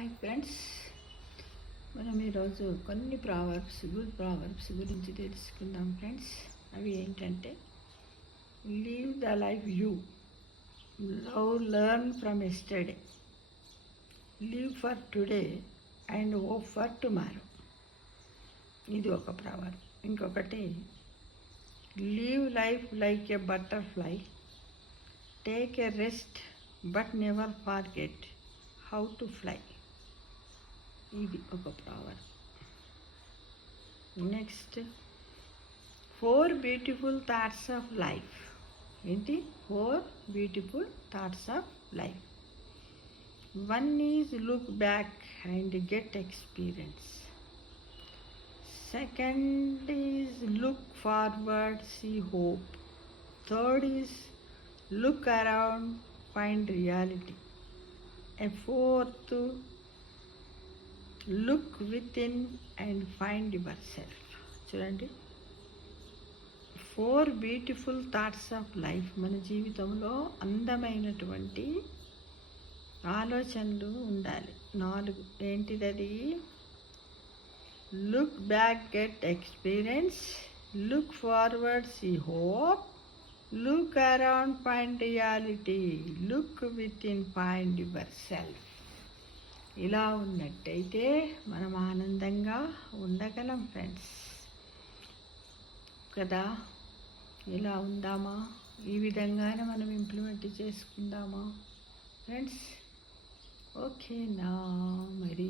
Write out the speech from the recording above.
Hi friends, మనం ఈరోజు కొన్ని గుడ్ ప్రావర్బ్స్ గురించి తెలుసుకుందాం ఫ్రెండ్స్. అవి ఏంటంటే, live the life you, learn from yesterday, live for today and hope for tomorrow. ఇది ఒక ప్రావర్బ్. ఇంకొకటి, live life like a butterfly, take a rest but never forget how to fly. ఇది ఒక proverb. Next, 4 beautiful thoughts of life. ఏంటి? 4 beautiful thoughts of life. 1 is look back and get experience. 2nd is look forward, see hope. 3rd is look around, find reality. 4th, look with in and find your self. చూడండి, 4 beautiful thoughts of life. మన జీవితంలో అందమైనటువంటి ఆలోచనలు ఉండాలి. 4. ఏంటిదది? Look back, get experience. Look forward, see hope. Look around, find reality. Look within, find yourself. ఇలా ఉన్నట్టయితే మనం ఆనందంగా ఉండగలం ఫ్రెండ్స్ కదా. ఇలా ఉందామా? ఈ విధంగానే మనం ఇంప్లిమెంట్ చేసుకుందామా ఫ్రెండ్స్? ఓకేనా మరి?